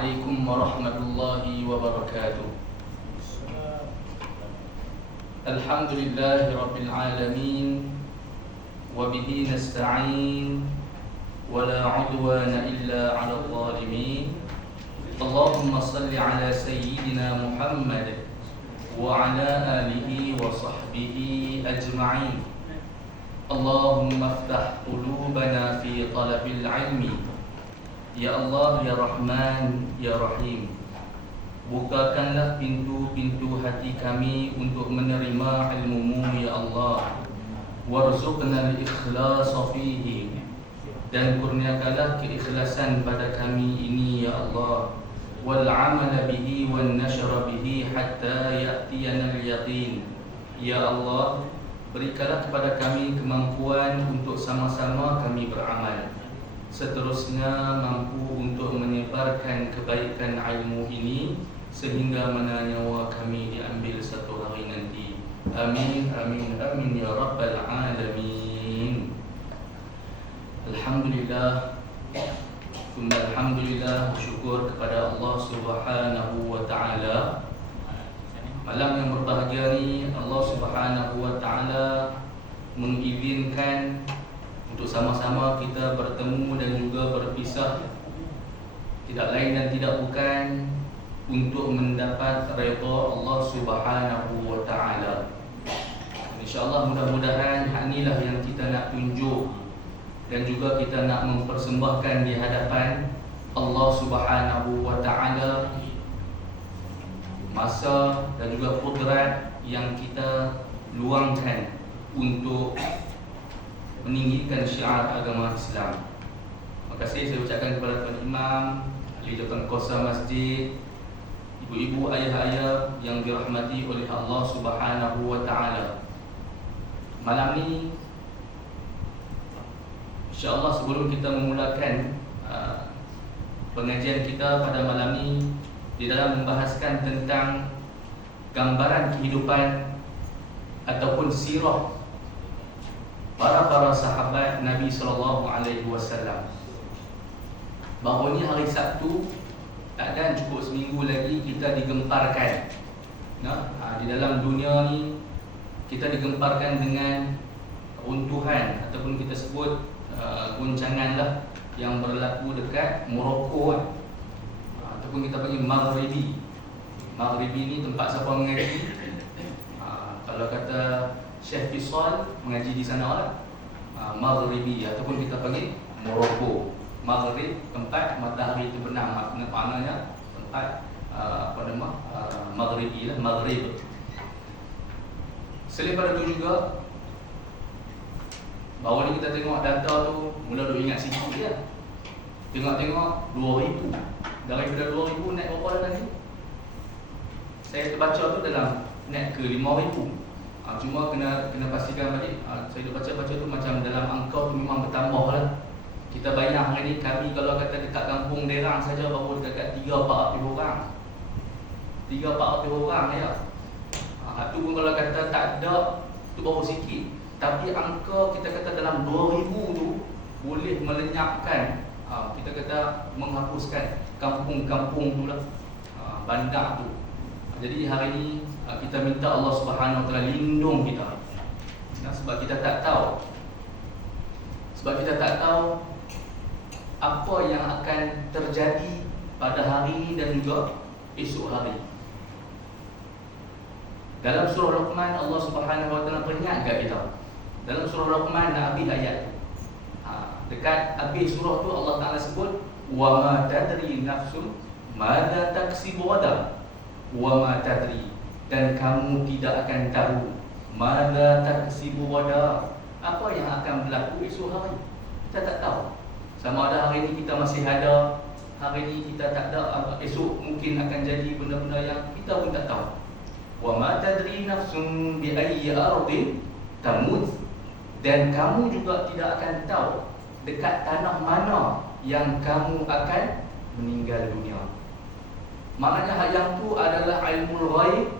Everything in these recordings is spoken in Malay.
عليكم ورحمة الله وبركاته. الحمد لله رب العالمين وبه نستعين ولا عدوان إلا على الظالمين. اللهم صل على سيدنا محمد وعلى آله وصحبه أجمعين. اللهم افتح قلوبنا في طلب العلم. Ya Allah, Ya Rahman, Ya Rahim, bukakanlah pintu-pintu hati kami untuk menerima ilmu-Mu, Ya Allah. Warzuqna al-ikhlasa fihi, dan kurniakanlah keikhlasan pada kami ini, Ya Allah. Wal amala bihi wan nashra bihi hatta ya'tiyana al-yaqin. Ya Allah, berikanlah kepada kami kemampuan untuk sama-sama kami beramal, seterusnya mampu untuk menyebarkan kebaikan ilmu ini sehingga mana nyawa kami diambil satu hari nanti. Amin, amin, amin ya rabbal alamin. Alhamdulillah, alhamdulillah, syukur kepada Allah Subhanahu wa taala. Malam yang berbahagia ni, Allah Subhanahu wa taala mengizinkan untuk sama-sama kita bertemu dan juga berpisah, tidak lain dan tidak bukan untuk mendapat redha Allah Subhanahu wa taala. InsyaAllah mudah-mudahan inilah yang kita nak tunjuk dan juga kita nak mempersembahkan di hadapan Allah Subhanahu wa taala, masa dan juga kudrat yang kita luangkan untuk meninggikan syiar agama Islam. Terima kasih saya ucapkan kepada Tuan Imam, ahli jawatan kuasa masjid, ibu-ibu, ayah-ayah yang dirahmati oleh Allah Subhanahu wa taala. Malam ni insya-Allah, sebelum kita memulakan pengajian kita pada malam ni, di dalam membahaskan tentang gambaran kehidupan ataupun sirah para sahabat Nabi sallallahu alaihi wasallam. Bahawa ni hari Sabtu, dan cukup seminggu lagi kita digemparkan. Di dalam dunia ni kita digemparkan dengan runtuhan ataupun kita sebut goncangan lah yang berlaku dekat Morocco, ataupun kita panggil Maghribi. Maghribi ni tempat siapa mengaji. Kalau kata Syekh Fisal mengaji di sana lah, Maghribi ataupun kita panggil Morocco. Maghrib, tempat matahari terbenam, maknanya tempat Maghribi lah, Maghrib. Selain pada itu juga, bahawa ni kita tengok data tu, mula duk ingat sikit je. Tengok-tengok 2000, daripada 2000 naik berapa dah ni? Saya terbaca tu dalam naik ke 5000. Cuma kena pastikan balik. Saya dah baca tu macam dalam angka tu memang bertambah lah. Kita bayang hari ni kami kalau kata dekat kampung Derang saja baru dekat 3-4 orang. 3-4 orang ya. Tu pun kalau kata tak ada, tu baru sikit. Tapi angka kita kata dalam 2000 tu boleh melenyapkan, kita kata menghapuskan kampung-kampung tu lah, bandar tu. Jadi hari ni kita minta Allah Subhanahu Wa Taala lindung kita. Sebab kita tak tahu. Apa yang akan terjadi pada hari dan juga esok hari. Dalam surah Luqman, Allah Subhanahu Wa Taala peringatkan kita. Dalam surah Luqman, habis ayat tu. Dekat habis surah tu Allah Taala sebut, wa ma tadri nafsun madza taksibu ghadan. Wa ma tadri, dan kamu tidak akan tahu, madza taksibu ghadan, apa yang akan berlaku esok hari. Kita tak tahu. Sama ada hari ni kita masih ada, hari ni kita tak ada, esok mungkin akan jadi benda-benda yang kita pun tak tahu. Wa ma tadri nafsun bi ayyi ardin tamut, dan kamu juga tidak akan tahu dekat tanah mana yang kamu akan meninggal dunia. Maknanya hal yang tu adalah ilmu ghaib,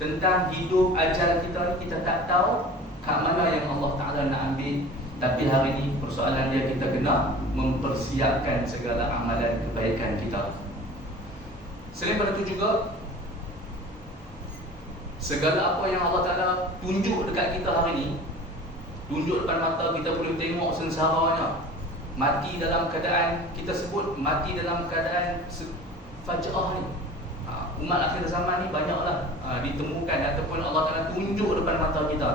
tentang hidup ajal kita ni kita tak tahu kat mana yang Allah Ta'ala nak ambil. Tapi hari ni persoalan dia, kita kena mempersiapkan segala amalan kebaikan kita. Selain daripada itu juga, segala apa yang Allah Ta'ala tunjuk dekat kita hari ini, tunjuk depan mata kita, boleh tengok sengsaranya. Mati dalam keadaan, kita sebut mati dalam keadaan faja'ah ni. Umat akhir zaman ni banyaklah ditemukan ataupun Allah Ta'ala tunjuk depan mata kita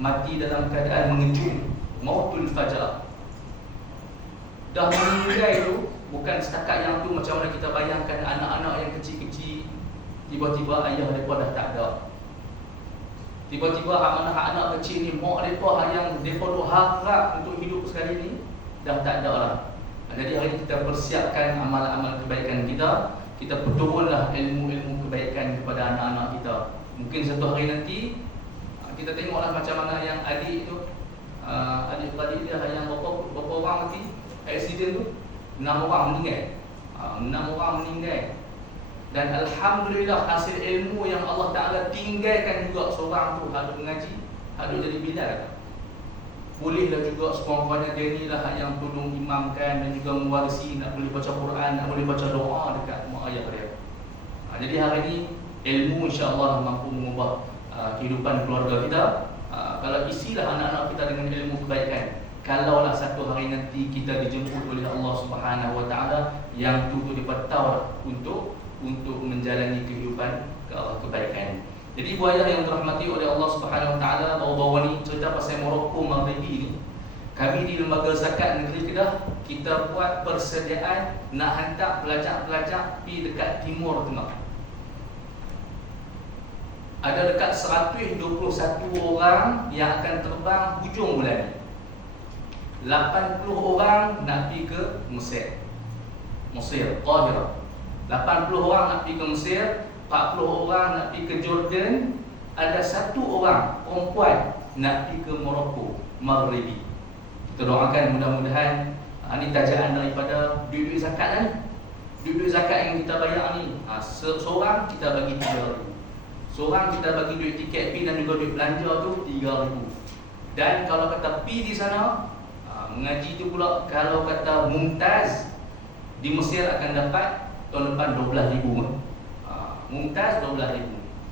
mati dalam keadaan mengejut, mautul faja'ah. Dah meninggal tu, bukan setakat yang tu macam mana kita bayangkan anak-anak yang kecil-kecil, tiba-tiba ayah mereka dah tak ada. Tiba-tiba anak-anak kecil ni, mak mereka yang mereka duk harap untuk hidup sekali ni, dah tak ada lah. Jadi hari ini kita persiapkan amal-amal kebaikan kita. Kita perturunlah ilmu-ilmu kebaikan kepada anak-anak kita. Mungkin satu hari nanti kita tengoklah macam mana yang adik tu, adik-adik dia yang berapa orang mati aksiden tu, 6 orang meninggal. 6 orang meninggal. Dan alhamdulillah hasil ilmu yang Allah Ta'ala tinggalkan juga seorang tu hadut mengaji, hadut jadi bilal. Bolehlah juga sekurang-kurangnya dia ni lah yang tolong imamkan dan juga mewarisi, nak boleh baca Quran, nak boleh baca doa dekat mak ayah dia. Jadi hari ni ilmu insya-Allah mampu mengubah kehidupan keluarga kita. Kalau isilah anak-anak kita dengan ilmu kebaikan, kalaulah satu hari nanti kita dijemput oleh Allah Subhanahu Wa Taala, yang tu dipatau untuk menjalani kehidupan ke arah kebaikan. Jadi ibu ayah yang dirahmati oleh Allah Subhanahu Wa Taala, baru-baru ni cerita pasal Morocco Maghribi ni. Kami di Lembaga Zakat Negeri Kedah, kita buat persediaan nak hantar pelajar-pelajar pergi dekat Timur Tengah. Ada dekat 121 orang yang akan terbang hujung bulan ni. 80 orang nak pergi ke Mesir, Qahirah. 80 orang nak pergi ke Mesir, 40 orang nak pergi ke Jordan, ada 1 orang perempuan nak pergi ke Morocco Maghribi. Kita doakan mudah-mudahan ini tajaan daripada duit-duit zakat lah ni. Duit-duit zakat yang kita bayar ni, seorang kita bagi 3,000. Seorang kita bagi duit tiket pergi dan juga duit belanja tu 3,000. Dan kalau kata pergi di sana mengaji tu pula, kalau kata mumtaz di Mesir akan dapat tahun depan 12,000. Mumtaz 12,000.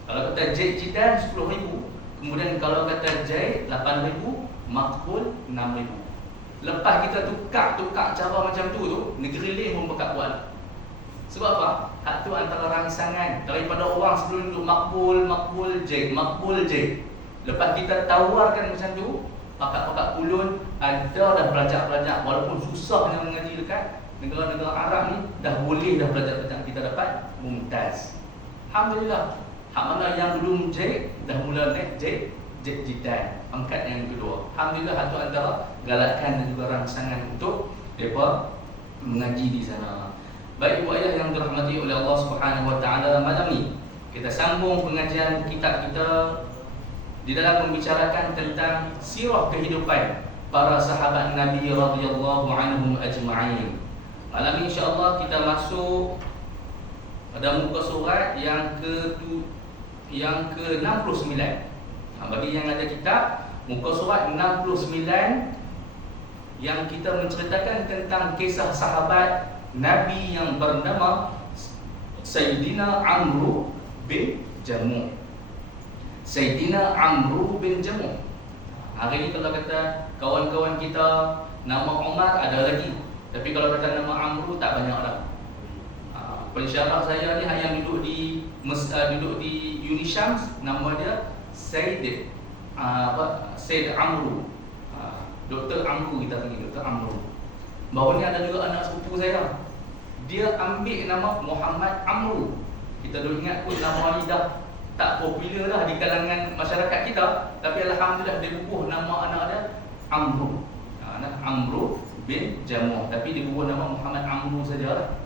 Kalau kata Jaid Jidan 10,000. Kemudian kalau kata Jaid 8,000, Makbul 6,000. Lepas kita tukar cara macam tu, negeri lain pun berkat buat. Sebab apa? Hak tu antara rangsangan daripada orang sebelum tu, Makbul Jaid. Lepas kita tawarkan macam tu, pakat-pakat ulun ada dah pelajar-pelajar, walaupun susahnya mengaji dekat negara-negara Arab ni, dah boleh dah pelajar-pelajar kita dapat mumtaz. Alhamdulillah. Hak mana yang belum Jaid dah mula naik Jaid Jidan, pangkat yang kedua. Alhamdulillah, itu antara galakan dan juga rangsangan untuk mereka mengaji di sana. Baik ibu ayah yang dirahmati oleh Allah Subhanahu Wa Taala, malam ni kita sambung pengajian kitab kita di dalam membicarakan tentang sirah kehidupan para sahabat Nabi radhiyallahu anhum ajma'in. Malam ni insya-Allah kita masuk pada muka surat yang ke-69. Bagi yang ada kitab, muka surat 69 yang kita menceritakan tentang kisah sahabat Nabi yang bernama Sayyidina Amru bin Jamuh. Sayyidina Amru bin Jamuh. Hari ni kalau kata kawan-kawan kita nama Umar ada lagi, tapi kalau kata nama Amru tak banyak dah. Pensyarah saya ni yang duduk di Unishams, nama dia Said Amru. Dr. Amru kita panggil, Dr. Amru. Baru ni ada juga anak sepupu saya, dia ambil nama Muhammad Amru. Kita dulu ingat pun nama ni dah tak popular dah di kalangan masyarakat kita, tapi alhamdulillah dia bubuh nama anak dia Amru. Amru bin Jamuh, tapi dia bubuh nama Muhammad Amru sajalah.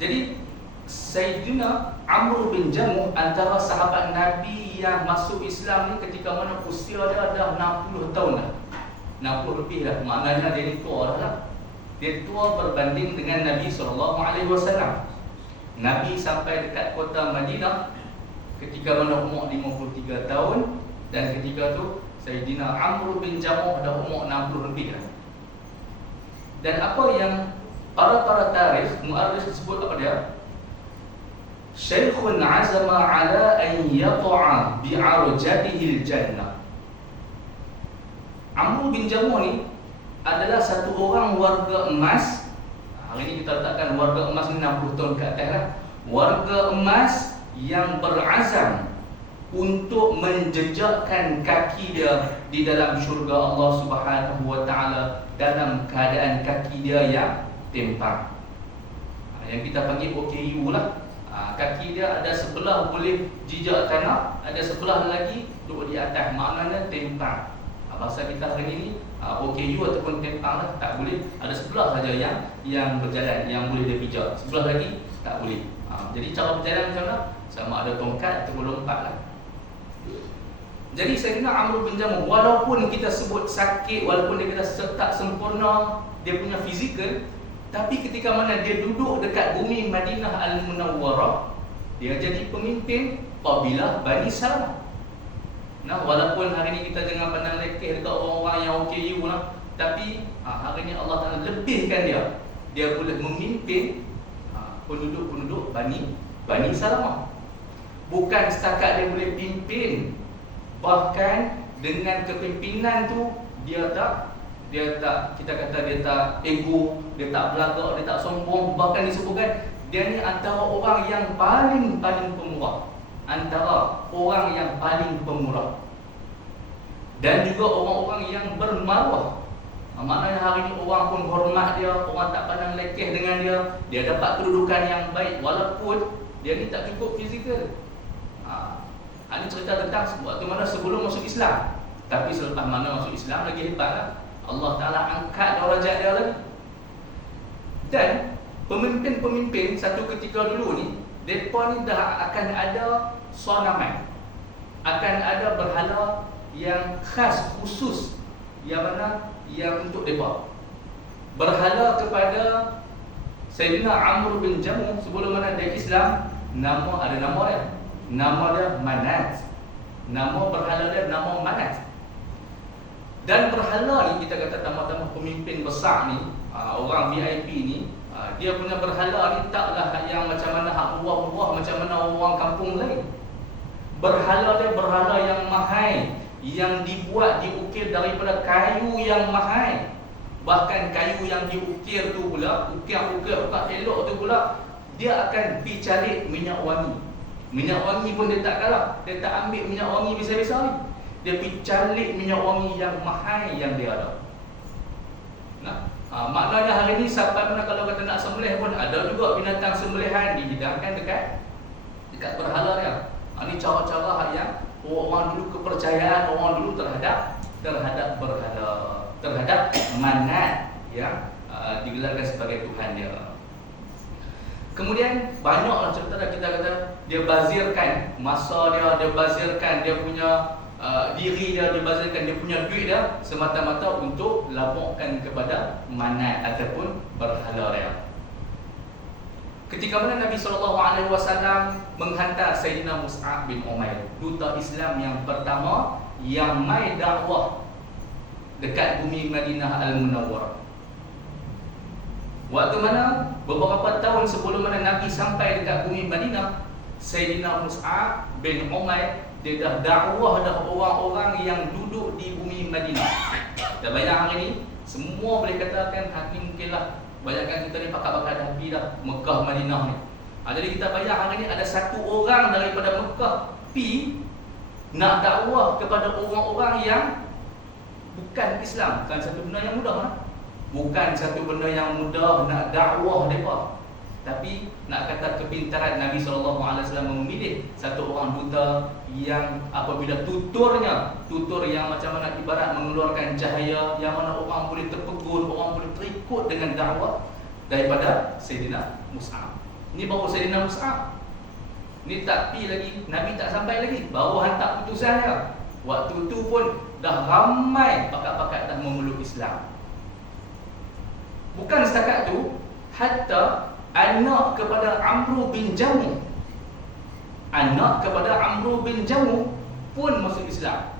Jadi Sayyidina Amru bin Jamuh antara sahabat Nabi yang masuk Islam ni ketika mana usia dia dah 60 tahun dah. 60 lebih dah. Maknanya dia ni tua dah. Dia tua berbanding dengan Nabi SAW. Nabi sampai dekat kota Madinah ketika mana umur 53 tahun, dan ketika tu Sayyidina Amru bin Jamuh dah umur 60 lebih dah. Dan apa yang para tarikh muarrikh sebut apa dia? Syekhun azama ala an yata'a bi'arjatihi al-jannah. Amr bin Jamuh ni adalah satu orang warga emas. Hari ini kita letakkan warga emas ni 60 tahun ke atas lah. Warga emas yang berazam untuk menjejakkan kaki dia di dalam syurga Allah Subhanahu wa taala dalam keadaan kaki dia yang tempang. Yang kita panggil OKU lah. Kaki dia ada sebelah boleh jejak tanah, ada sebelah lagi duduk di atas, maknanya tempang. Bahasa kita hari ini OKU ataupun tempang lah, tak boleh. Ada sebelah saja yang berjalan, yang boleh dia pijak, sebelah lagi tak boleh. Jadi cara berjalan macam mana? Sama ada tongkat ataupun lompat lah. Jadi Sayyidina Amr bin Jamuh, walaupun kita sebut sakit, walaupun dia kata tak sempurna dia punya fizikal, tapi ketika mana dia duduk dekat bumi Madinah Al-Munawwarah, dia jadi pemimpin kabilah Bani Salamah. Nah, walaupun hari ini kita jangan pandang lekeh dekat orang-orang yang OKU lah, tapi hari ini Allah Ta'ala lebihkan dia. Dia boleh memimpin penduduk-penduduk Bani Salamah. Bukan setakat dia boleh pimpin, bahkan dengan kepimpinan tu dia tak, kita kata dia tak ego, dia tak belagak, dia tak sombong. Bahkan disebutkan dia ni antara orang yang paling pemurah, antara orang yang paling pemurah, dan juga orang-orang yang bermaruah. Maknanya hari ini orang pun hormat dia, orang tak pandang lekeh dengan dia. Dia dapat kedudukan yang baik walaupun dia ni tak cukup fizikal. Ini cerita tentang waktu mana sebelum masuk Islam. Tapi selepas mana masuk Islam lagi hebat lah. Allah Ta'ala angkat darjat dia lagi. Dan pemimpin-pemimpin satu ketika dulu ni, mereka ni dah akan ada sonaman, akan ada berhala yang khas khusus, yang mana yang untuk mereka. Berhala kepada Sayyidina Amr bin Jamuh sebelum mana dia Islam, ada nama dia. Nama dia Manat. Nama berhala dia nama Manat. Dan berhala ni kita kata tambah-tambah pemimpin besar ni, orang VIP ni, dia punya berhala ni taklah yang macam mana hak buah-buah macam mana orang kampung lain. Berhala dia berhala yang mahal, yang dibuat diukir daripada kayu yang mahal. Bahkan kayu yang diukir tu pula, ukir-ukir elok tu pula, dia akan pergi cari minyak wangi. Minyak wangi pun dia tak kalah. Dia tak ambil minyak wangi biasa-biasa ni. Dia pergi cari minyak wangi yang mahal yang dia ada. Nah, maknanya hari ni sampai mana kalau kata nak sembelih pun ada juga binatang sembelihan dihidangkan dekat berhala dia. Ini cara-cara yang orang dulu, kepercayaan orang dulu terhadap berhala, terhadap Manat yang digelarkan sebagai Tuhan dia. Kemudian banyaklah cerita dah, kita kata dia bazirkan masa dia bazirkan dia punya diri dia bazirkan dia punya duit dia semata-mata untuk lapukkan kepada Manat ataupun berhala dia. Ketika mana Nabi SAW menghantar Sayyidina Mus'ab bin Umair, duta Islam yang pertama yang mai dakwah dekat bumi Madinah Al-Munawwarah. Waktu mana beberapa tahun sebelum mana Nabi sampai dekat bumi Madinah, Sayyidina Mus'ab bin Umair dia dah dakwah dah orang-orang yang duduk di bumi Madinah. Dah banyak hari ni semua boleh katakan hari ni mungkinlah banyakkan kita ni pakat-pakat dah pergi dah Mekah Madinah ni. Jadi kita bayar hari ni ada satu orang daripada Mekah pergi nak dakwah kepada orang-orang yang bukan Islam. Bukan satu benda yang mudah lah. Bukan satu benda yang mudah nak dakwah mereka. Tapi nak kata kepintaran Nabi SAW memilih satu orang duta yang apabila tutur yang macam mana ibarat mengeluarkan cahaya, yang mana orang boleh terpegun, orang boleh terikut dengan dakwah daripada Sayyidina Mus'ab. Ini baru Sayyidina Mus'ab. Ini tak pi lagi, Nabi tak sampai lagi, baru hantar putusan dia. Waktu tu pun dah ramai pakat-pakat dah memeluk Islam. Bukan setakat tu, hatta anak kepada Amr bin Jamuh, pun masuk Islam.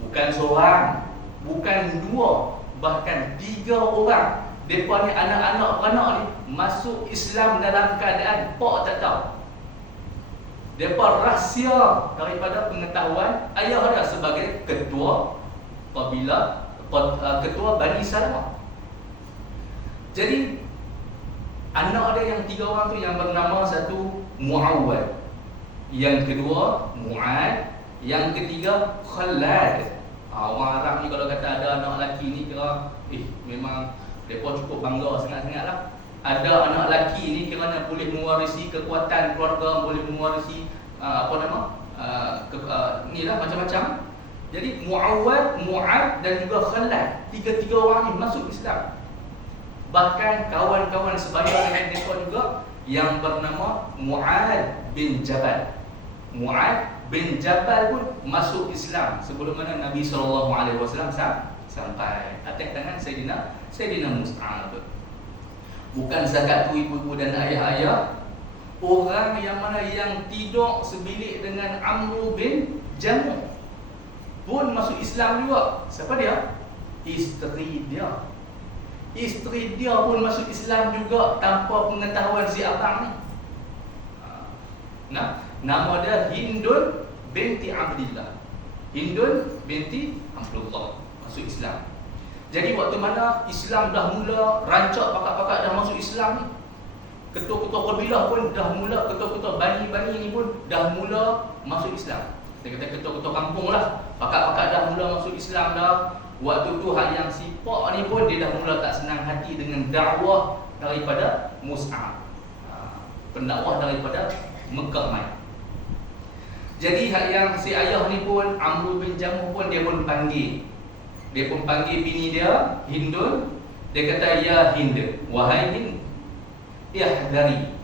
Bukan seorang, bukan dua, bahkan 3 orang. Mereka ni anak-anak beranak ni masuk Islam dalam keadaan pak tak tahu. Depa rahsia daripada pengetahuan ayah dia sebagai ketua kabilah, ketua Bani Salamah. Jadi anak dia yang 3 orang tu yang bernama satu Muawwad, yang kedua Mu'ad, yang ketiga Khalad. Orang Arab ni kalau kata ada anak lelaki ni kira memang mereka cukup bangga sangat-sangat lah. Ada anak lelaki ni kerana boleh mewarisi kekuatan keluarga, boleh mewarisi ni lah macam-macam. Jadi Muawwad, Mu'ad dan juga Khalad, tiga-tiga orang ni masuk Islam. Bahkan kawan-kawan sebaya dengan mereka juga yang bernama Mu'ad bin Jabal. Mu'ad bin Jabal pun masuk Islam sebelum mana Nabi SAW sampai atas tangan Sayyidina Mus'ab. Bukan zakat tu ibu-ibu dan ayah-ayah, orang yang mana yang tidur sebilik dengan Amr bin Jamuh pun masuk Islam juga. Siapa dia? Isteri dia. Isteri dia pun masuk Islam juga tanpa pengetahuan si abang ni. Nah, nama dia Hindun binti Abdillah. Hindun binti Abdullah masuk Islam. Jadi waktu mana Islam dah mula rancak, pakak-pakak dah masuk Islam ni, ketua-ketua kabilah pun dah mula, ketua-ketua bani-bani ni pun dah mula masuk Islam. Kita kata ketua-ketua kampung lah, pakak-pakak dah mula masuk Islam dah. Waktu tu hal yang sipak ni pun dia dah mula tak senang hati dengan dakwah daripada Mus'ab, pendakwah daripada Mekah mai. Jadi hak yang si ayah ni pun Amr bin Jamuh pun dia pun panggil. Dia pun panggil bini dia Hindun. Dia kata, ya Hind, wahai Hind, ihdari,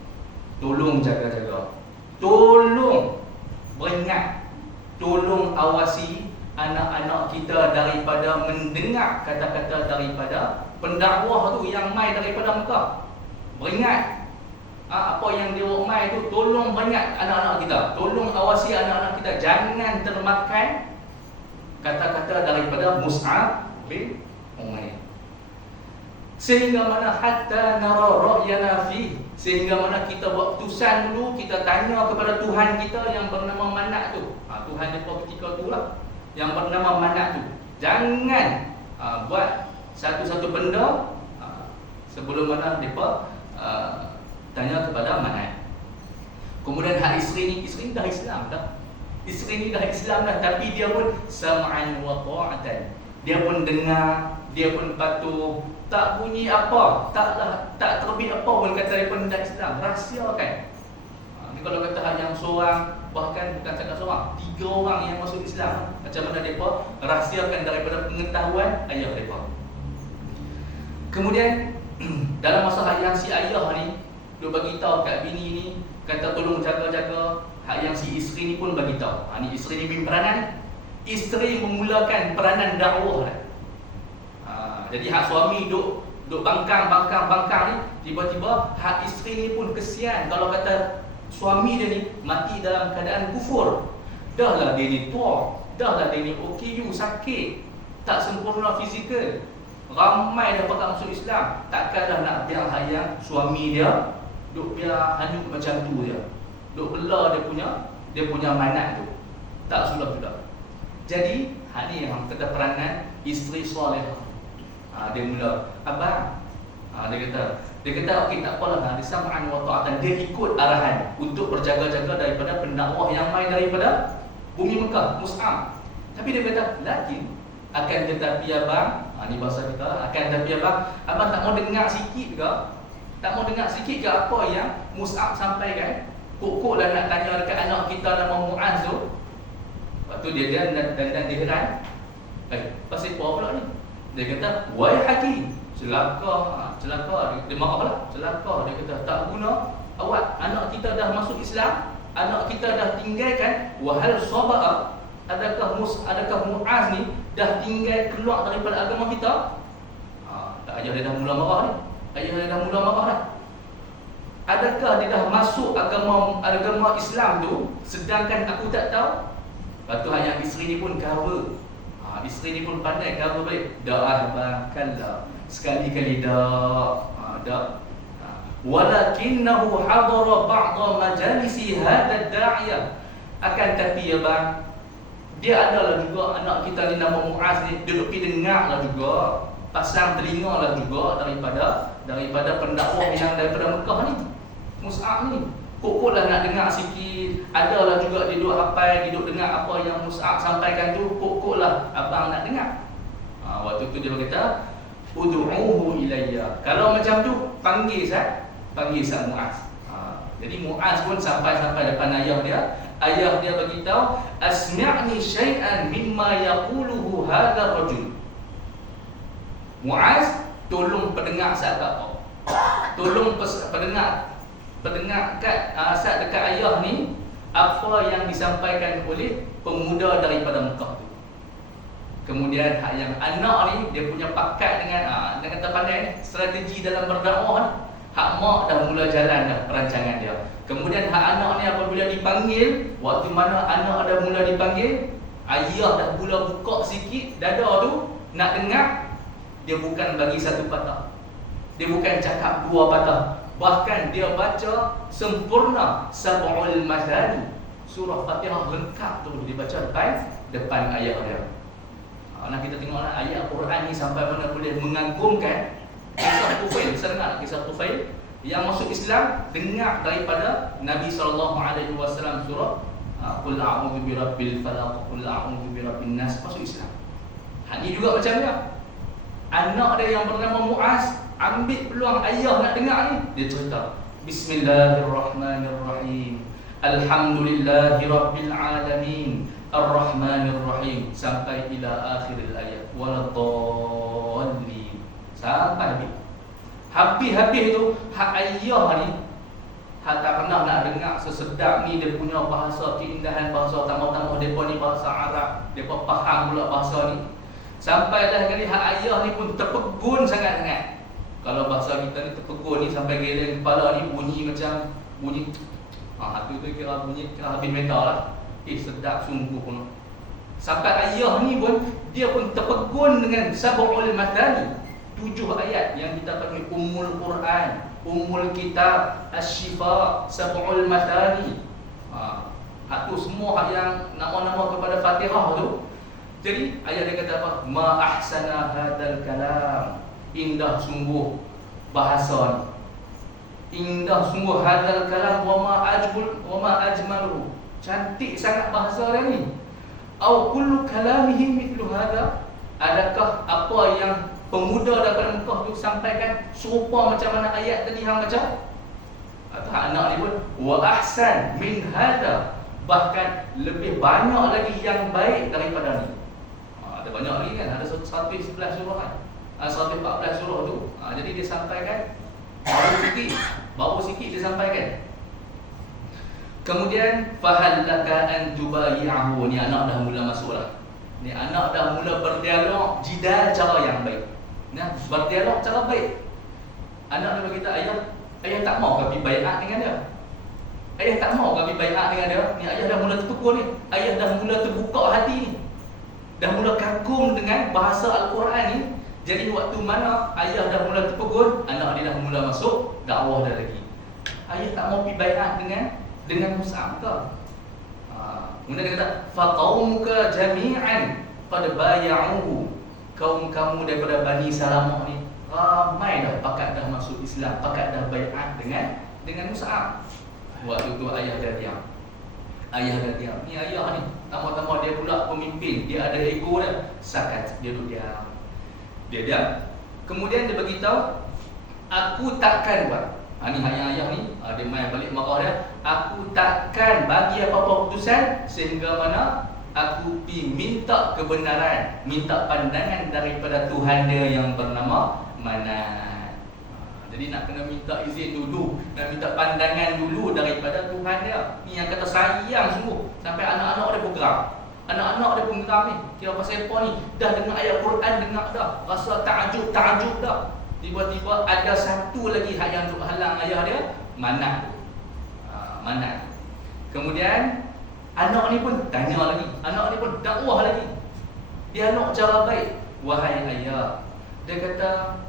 tolong jaga-jaga, tolong beringat, tolong awasi anak-anak kita daripada mendengar kata-kata daripada pendakwah tu yang mai daripada Mekah. Beringat apa yang dia mai tu, tolong beringat anak-anak kita, tolong awasi anak-anak kita, jangan termakan kata-kata daripada Mus'ab bin Umair. Sehingga mana hatta nara ra'yana fi, sehingga mana kita buat keputusan dulu, kita tanya kepada Tuhan kita yang bernama Manat tu. Tuhan depa ketika tu lah yang bernama Manat tu. Jangan buat satu-satu benda sebelum mana depa tanya kepada Manat. Kemudian hak isteri ni dah Islam dah. Isteri ni dah Islam dah, tapi dia pun sam'an wa ta'atan. Dia pun dengar, dia pun patuh, tak bunyi apa, tak terbit apa pun kata dia pun dah Islam. Rahsia kan. Ni kalau kata hak yang seorang, bahkan bukan cakap seorang, 3 orang yang masuk Islam, macam mana depa rahsiakan daripada pengetahuan ayah depa. Kemudian dalam masa yang si ayah ni dia bagi tahu kat bini ni, kata tolong jaga-jaga, hak yang si isteri ni pun bagi tahu. Ni isteri ni bin peranan. Isteri memulakan peranan dakwah dah. Jadi hak suami duk bangkang ni, tiba-tiba hak isteri ni pun kesian kalau kata suami dia ni mati dalam keadaan kufur. Dahlah dia ni tua, dahlah dia ni OKU, sakit, tak sempurna fizikal, ramai dah pakat masuk Islam, takkanlah nak biar hak yang suami dia duk biar hanyut macam tu dia, duk bela dia punya manat tu, tak sudah. Jadi hak ni yang kata peranan isteri soleh. Dia mula, abang, dia kata okey, tak apalah, dia sam'an wa ta'atan, dia ikut arahan untuk berjaga-jaga daripada pendakwah yang main daripada bumi Mekah, Mus'ab. Tapi dia kata, lakin akan tetapi abang, ni bahasa kita, akan tetapi abang tak mau dengar sikit ke? Tak mau dengar sikit ke apa yang Mus'ab sampaikan? Kok lah nak tanya dekat anak kita nama Mu'az tu. Lepas tu dia dan dia heran. Pasal apa pula ni? Dia kata, wahai hakim, celaka. Dia marah lah, celaka. Dia kata, tak guna awak, anak kita dah masuk Islam, anak kita dah tinggalkan. Wahal saba'a, adakah Mu'az ni dah tinggal keluar daripada agama kita? Ayah dia dah mula marah ni. Adakah dia dah masuk agama Islam tu, sedangkan aku tak tahu? Lepas tu yang isteri ni pun cover. Isteri ni pun pandai cover balik. Dah bang, kallah. Sekali-kali dah. walakinnahu hadara ba'dha majalisi hadha da'iyah. Akan tapi ya bang, dia adalah juga anak kita ni nama Muaz ni, dia pergi dengar lah juga, pasang telinga lah juga daripada pendakwah yang daripada Mekah ni, Mus'ab ni. Kok-koklah nak dengar sikit. Adalah juga dia duduk hafal, dia duduk dengar apa yang Mus'ab sampaikan tu. Kok-koklah abang nak dengar. Waktu tu dia berkata, ud'uhu ilayya. Kalau macam tu, panggil Sat Muaz. Jadi Muaz pun sampai depan ayah dia. Ayah dia beritahu, asmi'ni syai'an mimma yaquluhu hadha rajul. Muaz, tolong pendengar Sat apa? Tolong pendengar kat Sat dekat ayah ni apa yang disampaikan oleh pemuda daripada Mekah tu. Kemudian yang anak ni dia punya pakat dengan kata pandai ni, strategi dalam berdakwah ni. Hak mak dah mula jalan dah perancangan dia. Kemudian hak anak ni apabila dipanggil, waktu mana anak dah mula dipanggil, ayah dah mula buka sikit dada tu nak dengar, dia bukan bagi satu patah. Dia bukan cakap dua patah. Bahkan dia baca sempurna Sab'ul Mathani, surah Fatihah lengkap tu dia baca depan ayah dia. Nak kita tengoklah ayat Quran ni sampai mana boleh mengagumkan. Kisah Tufail, saya dengar kisah Tufail yang masuk Islam dengar daripada Nabi SAW surah Qul a'udzu birabbil falaq, Qul a'udzu birabbin nas, masuk Islam. Ini juga macamnya. Anak dia yang bernama Muaz ambil peluang ayah nak dengar ni, dia cerita Bismillahirrahmanirrahim, Alhamdulillahi rabbil alamin, Ar-Rahmanir Rahim, sampai ila akhiril ayat, waladhdallin, sampai habis tu. Hak ayah ni hak tak pernah nak dengar sesedap ni dia punya bahasa, keindahan bahasa, tambah-tambah depa ni bahasa Arab, depa faham pula bahasa ni. Sampai dah kali hak ayah ni pun terpegun sangat-sangat. Kalau bahasa kita ni terpegun ni sampai geleng kepala ni, bunyi macam bunyi tu kira bunyi kira habis metal lah. Sedap sungguh pun. Sampai ayah ni pun dia pun terpegun dengan Sab'ul Mathani, 7 ayat yang kita panggil Ummul Quran, Ummul Kitab, Asy-Syifa, Sab'ul Mathani. Itu semua yang nama-nama kepada Fatihah tu. Jadi ayat dia kata apa? Ma ahsana hadzal kalam, indah sungguh bahasa ni. Indah sungguh hadzal kalam, wa ma ajmaluhu. Cantik sangat bahasa dia ni. Au kullu kalamihi mithlu hadha. Adakah apa yang pemuda daripada Mekah tu sampaikan serupa macam mana ayat tadi hang baca? Atau anak ni pun wa ahsan min hadha, bahkan lebih banyak lagi yang baik daripada ni. Ada banyak lagi kan, ada 111 surah kan, 114 surah tu. Jadi dia sampaikan baru sikit dia sampaikan. Kemudian fahallaka an tubayi'ahu, ni anak dah mula masuklah. Ni anak dah mula berdialog, jidal cara yang baik. Nah, berdialog cara baik. Anak dia berkata, ayah tak mau kami baiat dengan dia. Ayah tak mau kami baiat dengan dia. Ni ayah dah mula terpukul ni. Ayah dah mula terbuka hati ni. Dah mula kagum dengan bahasa Al-Quran ni. Jadi waktu mana ayah dah mula terpukul, anak dia dah mula masuk dakwah dah lagi. Ayah tak mau pergi baiat dengan Mus'ab ke? Kemudian dia kata faqaumuka jami'an qad bay'uhu, kaum kamu daripada Bani Salamah ni ramai dah pakat dah masuk Islam, pakat dah baiat dengan Mus'ab. Waktu tu ayah dah diam. Ni ayah ni tambah-tambah dia pula pemimpin, dia ada ego dia, sakat, dia duduk diam. Dia diam. Kemudian dia beritahu, aku takkan buat. Ni ayah ni, dia main balik marah dia. Aku takkan bagi apa-apa keputusan sehingga mana aku pergi minta kebenaran, minta pandangan daripada Tuhan dia yang bernama Manat. Jadi nak kena minta izin dulu, nak minta pandangan dulu daripada Tuhan dia. Ni yang kata sayang sungguh, sampai anak-anak dia bergerak. Anak-anak dia pun geram ni. Kira pasal apa ni? Dah dengar ayat Quran, dengar dah, rasa ta'ajub dah. Tiba-tiba ada satu lagi hak yang untuk halang ayah dia, Manat. Manat. Kemudian anak ni pun tanya lagi, anak ni pun dakwah lagi. Dialog cara baik. Wahai ayah, dia kata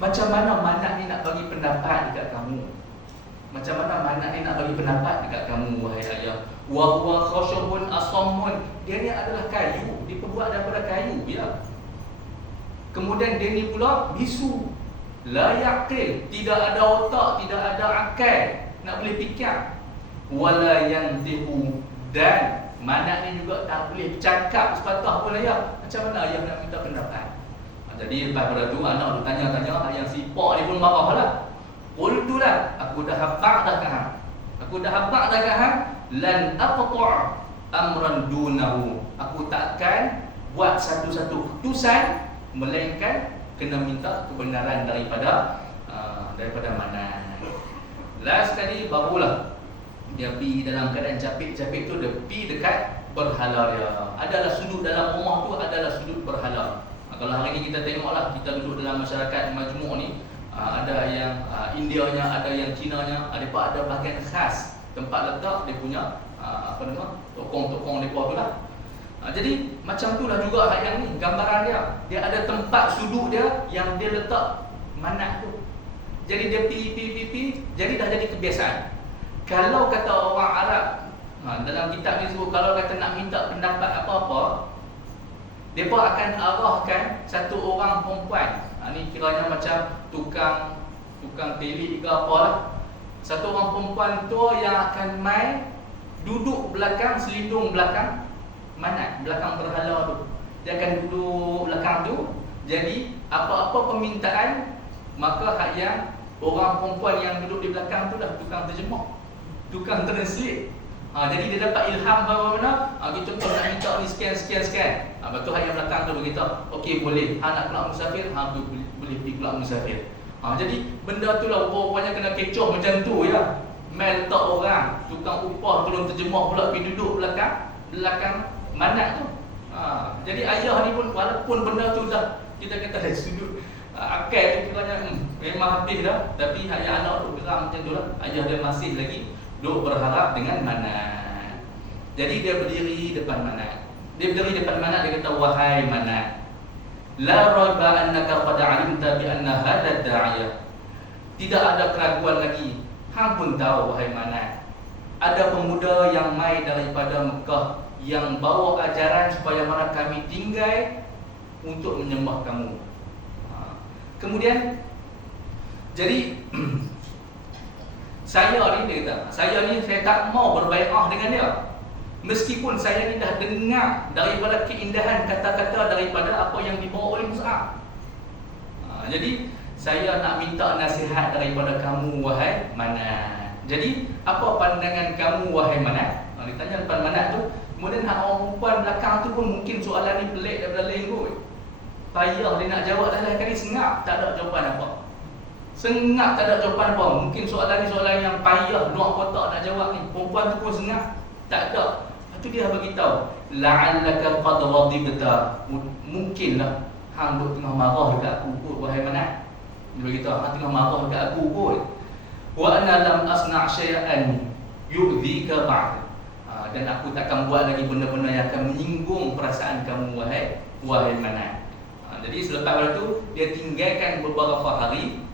Macam mana Manat ni nak bagi pendapat dekat kamu? Macam mana Manat ni nak bagi pendapat dekat kamu, wahai ayah? Wa huwa khashubun asammun. Dia ni adalah kayu, diperbuat daripada kayu ya. Kemudian dia ni pula bisu. La yaqil, tidak ada otak, tidak ada akal nak boleh fikir. Wala yantiqu, dan Manat ni juga tak boleh bercakap sepatah pun ayah. Macam mana ayah nak minta pendapat? Jadi lepas pada tu anak tu tanya-tanya, yang si pak ni pun marah lah. Qultulah, aku dah habaq dah kan. Aku dah habaq dah kan. Lan aqta' amran dunahu. Aku takkan buat satu-satu keputusan melainkan kena minta kebenaran daripada Manat. Last kali barulah dia pergi dalam keadaan capek-capek tu, dia pergi dekat berhala dia. Adalah sudut dalam rumah tu adalah sudut berhala. Kalau hari ni kita tengoklah, kita duduk dalam masyarakat majmuk ni, ada yang Indianya, ada yang Cinanya, ada bahagian khas tempat letak dia punya tokong-tokong mereka tu lah. Jadi macam tu lah juga yang ni, gambaran dia ada tempat sudut dia yang dia letak Manat tu. Jadi dia pi, jadi dah jadi kebiasaan. Kalau kata orang Arab, dalam kitab ni sebut, kalau kata nak minta pendapat apa-apa, mereka akan arahkan satu orang perempuan. Ni kiranya macam tukang telik ke apalah. Satu orang perempuan tu yang akan mai duduk belakang, selindung belakang Manat, belakang berhala tu. Dia akan duduk belakang tu. Jadi apa-apa permintaan, maka hak yang orang perempuan yang duduk di belakang tu lah tukang terjemah, tukang translate. Jadi dia dapat ilham bagaimana kita contoh nak minta ni sekian. Lepas tu hak yang belakang tu beritahu, okey boleh. Nak keluar musafir, boleh pergi keluar musafir. Jadi benda tu lah rupanya kena kecoh macam tu ya. Mail letak orang, tukang upah tolong terjemah pula pergi duduk belakang Manat tu. Jadi ayah ni pun walaupun benda tu dah kita kata dari sudut akal tu kiranya memang habis dah, tapi ayah anak tu geram macam tu lah. Ayah dia masih lagi duk berharap dengan Manat. Jadi dia berdiri depan Manat. Dia kata, wahai Manat, la raiba annaka qad 'alimta bi anna hadha ad-da'iyah. Tidak ada keraguan lagi. Hang pun tahu wahai Manat, ada pemuda yang mai daripada Mekah yang bawa ajaran supaya mana kami tinggal untuk menyembah kamu. Kemudian jadi saya tak mau berbai'ah dengan dia. Meskipun saya ni dah dengar daripada keindahan kata-kata daripada apa yang dibawa oleh Mus'ab. Jadi saya nak minta nasihat daripada kamu wahai Manat. Jadi apa pandangan kamu wahai Manat? Ditanya depan Manat tu. Kemudian hak orang perempuan belakang tu pun mungkin soalan ni pelik daripada lain kot. Payah dia nak jawab dah kali sengap tak ada jawapan apa. Sengap tak ada jawapan apa. Mungkin soalan ni soalan yang payah, luar kotak nak jawab ni. Perempuan tu pun sengap, tak ada. Lepas tu dia beritahu, la'allaka qad ghadibta. Mungkinlah hang duk tengah marah dekat aku kot wahai Manat. Dia beritahu hang tengah marah dekat aku kot. Wa ana lam asna' syai'an yu'dhika ba'd. Dan aku takkan buat lagi benda-benda yang akan menyinggung perasaan kamu wahai Manat. Jadi selepas itu dia tinggalkan beberapa hari.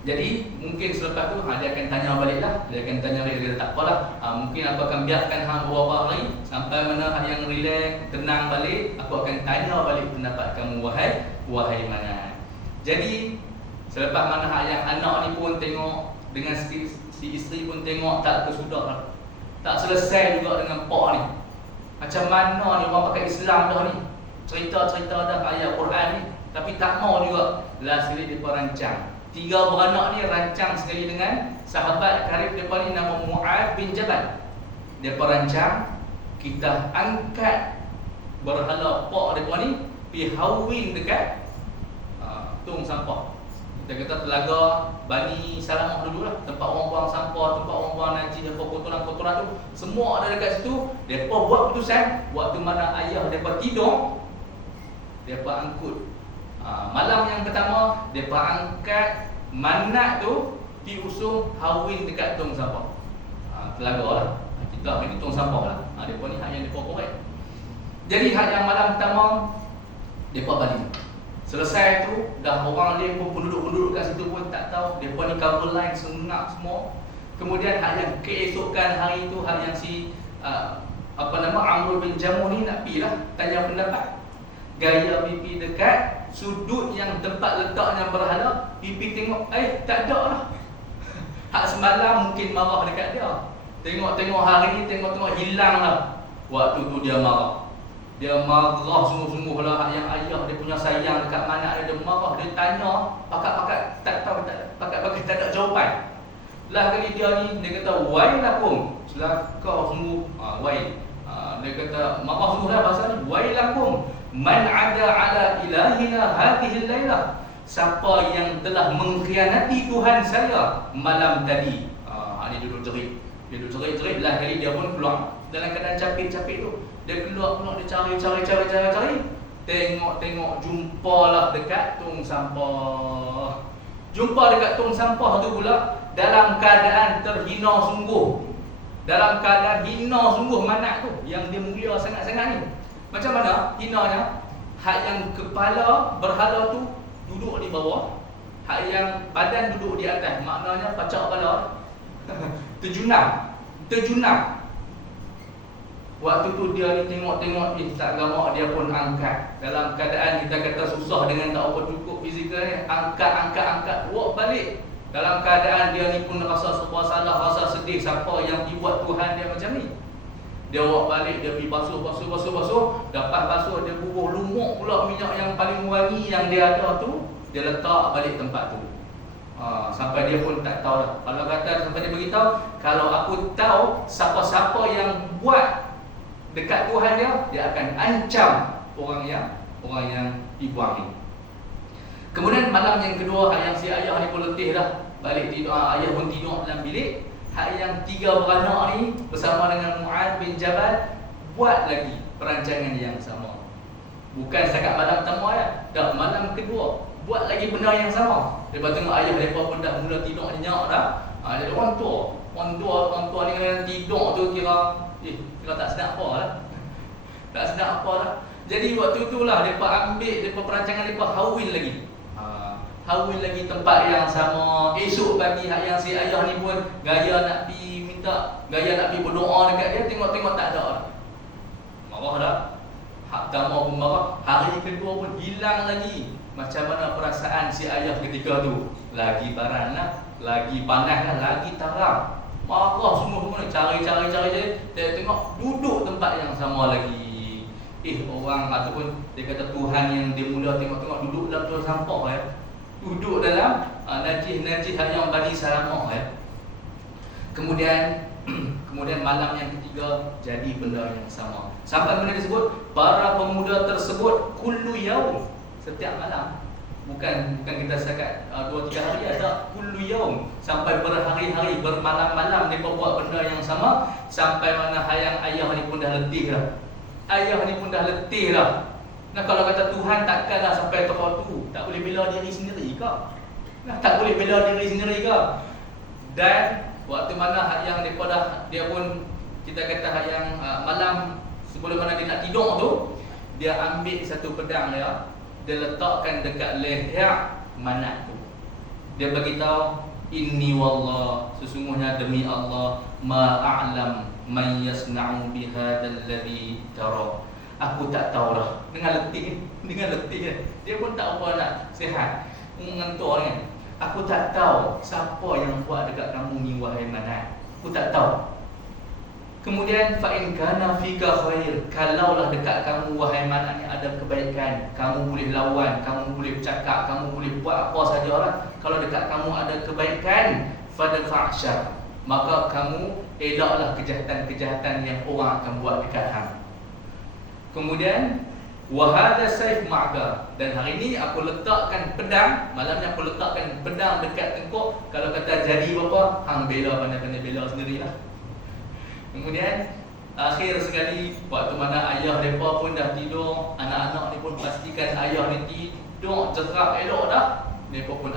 Jadi mungkin selepas tu dia akan tanya baliklah. Dia akan tanya balik, dia tak apalah. Mungkin aku akan biarkan hang beberapa hari sampai mana hang yang relax, tenang balik, aku akan tanya balik pendapat kamu wahai Manat. Jadi selepas mana hak yang anak ni pun tengok dengan si isteri pun tengok tak kesudah, tak selesai juga dengan pak ni. Macam mana ni orang pakai Islam dah ni, cerita-cerita dah ayat Quran ni, tapi tak mau juga. Last sekali dia rancang. 3 beranak ni rancang sekali dengan sahabat karib mereka ni nama Mu'ad bin Jabal. Dia rancang kita angkat berhala pak mereka ni pi hawin dekat tong sampah. Kita kata telaga Bani Salamah dulu lah, tempat orang buang sampah, tempat orang buang najis, apa kotoran-kotoran tu, semua ada dekat situ. Mereka buat keputusan, waktu mana ayah mereka tidur, mereka angkut. Malam yang pertama, mereka angkat Manat tu pi usung hawin dekat tong sampah. Telaga lah, kita ini tong sampah lah. Mereka ni hak yang mereka korek. Jadi hak yang malam pertama, mereka balik. Selesai tu, dah orang dia pun penduduk-penduduk kat situ pun tak tahu. Dia pun ni cover line senang semua. Kemudian hak yang keesokan hari tu, hak yang si Amr bin Jamuh ni nak pergi lah tanya pendapat. Gaya pipi dekat sudut yang tempat letaknya berhala, pipi tengok, tak ada lah. Hak semalam mungkin marah dekat dia. Tengok-tengok hari ni, tengok-tengok hilang lah. Waktu tu dia marah. Dia marah sungguh-sungguh lah. Yang ayah dia punya sayang dekat mana dia marah. Dia tanya, pakat-pakat tak tahu, pakat-pakat tak ada jawapan. Lah kali dia ni, dia kata, wailakum. Selakau sungguh, wail. Dia kata, marah sungguh lah bahasa ni. Wailakum, man ada ala ilahina hadihil laylah. Siapa yang telah mengkhianati Tuhan saya malam tadi. Dia duduk jerit. Dia duduk jerit-jerit lah kali dia pun keluar. Dalam keadaan capek-capek tu, dia keluar, dia cari. Tengok, jumpalah dekat tong sampah. Jumpa dekat tong sampah tu pula dalam keadaan terhina sungguh. Dalam keadaan hina sungguh manak tu, yang dia mulia sangat-sangat ni. Macam mana hinanya? Hak yang kepala berhala tu duduk di bawah, hak yang badan duduk di atas. Maknanya pacak kepala terjunam. Waktu tu dia ni tengok tak lama dia pun angkat. Dalam keadaan kita kata susah dengan tak apa cukup fizikal ni, angkat buat balik. Dalam keadaan dia ni pun rasa serba salah, rasa sedih. Siapa yang dibuat Tuhan dia macam ni? Dia bawa balik, dia pergi basuh. Dapat basuh, dia bubuh lumuk pula minyak yang paling wangi yang dia ada tu. Dia letak balik tempat tu. Sampai dia pun tak tahu lah. Kalau kata sampai dia beritahu, kalau aku tahu siapa-siapa yang buat dekat Tuhan dia akan ancam orang yang dibuang ni. Kemudian malam yang kedua, yang si ayah ni pun letih dah. Balik tidur, ayah pun tidur dalam bilik. Hak yang tiga beranak ni bersama dengan Mu'adz bin Jabal buat lagi perancangan yang sama. Bukan setakat malam pertama dah malam kedua buat lagi benda yang sama. Lepas tengok ayah mereka pun dah mula tidur nyenyak dah. Jadi orang tua ni yang tidur tu kira tak sedap apa lah. Tak sedap apa lah. Jadi waktu tu lah mereka ambil mereka perancangan mereka hawil lagi tempat yang sama. Esok pagi hak yang si ayah ni pun gaya nak pergi berdoa dekat dia, tengok tak ada dah. Marah dah. Hak pertama pun marah, hari kedua pun hilang lagi. Macam mana perasaan si ayah ketika tu? Lagi baran lah, lagi panas lah, lagi taram. Marah semua cari. Tengok duduk tempat yang sama lagi. Orang ataupun dia kata Tuhan yang dia mula tengok duduk dalam tong sampah duduk dalam najis yang Bani Salamah Kemudian malam yang ketiga jadi benda yang sama. Sampai mana disebut para pemuda tersebut kullu yaum, setiap malam. Bukan kita setakat 2-3 hari ada, kullu yaum, sampai berhari-hari, bermalam-malam mereka buat benda yang sama. Sampai mana ayah ni pun dah letih dah. Nah, kalau kata Tuhan takkanlah sampai tahap tu, tak boleh bela diri sendiri ke? Dan waktu mana yang dia pun kita kata yang malam sebelum mana dia nak tidur tu, dia ambil satu pedang dia letakkan dekat leher manak tu. Dia beritahu, inni wallah, sesungguhnya demi Allah, ma a'lam man yasna'u bihadzal ladzi tara. Aku tak tahu dah. Dengan letih dia pun tak apa nak sihat, mengantuk kan. Aku tak tahu siapa yang buat dekat kamu ni wahai Manat. Aku tak tahu. Kemudian fa in kana fika khair, kalaulah dekat kamu wahai Manat ni ada kebaikan, kamu boleh lawan, kamu boleh bercakap, kamu boleh buat apa sajalah. Kalau dekat kamu ada kebaikan, fadfa' syarr, maka kamu elaklah kejahatan-kejahatan yang orang akan buat dekat hang. Kemudian wahada saif ma'ga, dan hari ni aku letakkan pedang, malamnya aku letakkan pedang dekat tengkuk. Kalau kata jadi apa, hang bela pandai-pandai bela sendirilah. Kemudian akhir sekali waktu mana ayah mereka pun dah tidur, anak-anak ni pun pastikan ayah ni tidur jerap elok dah, mereka pun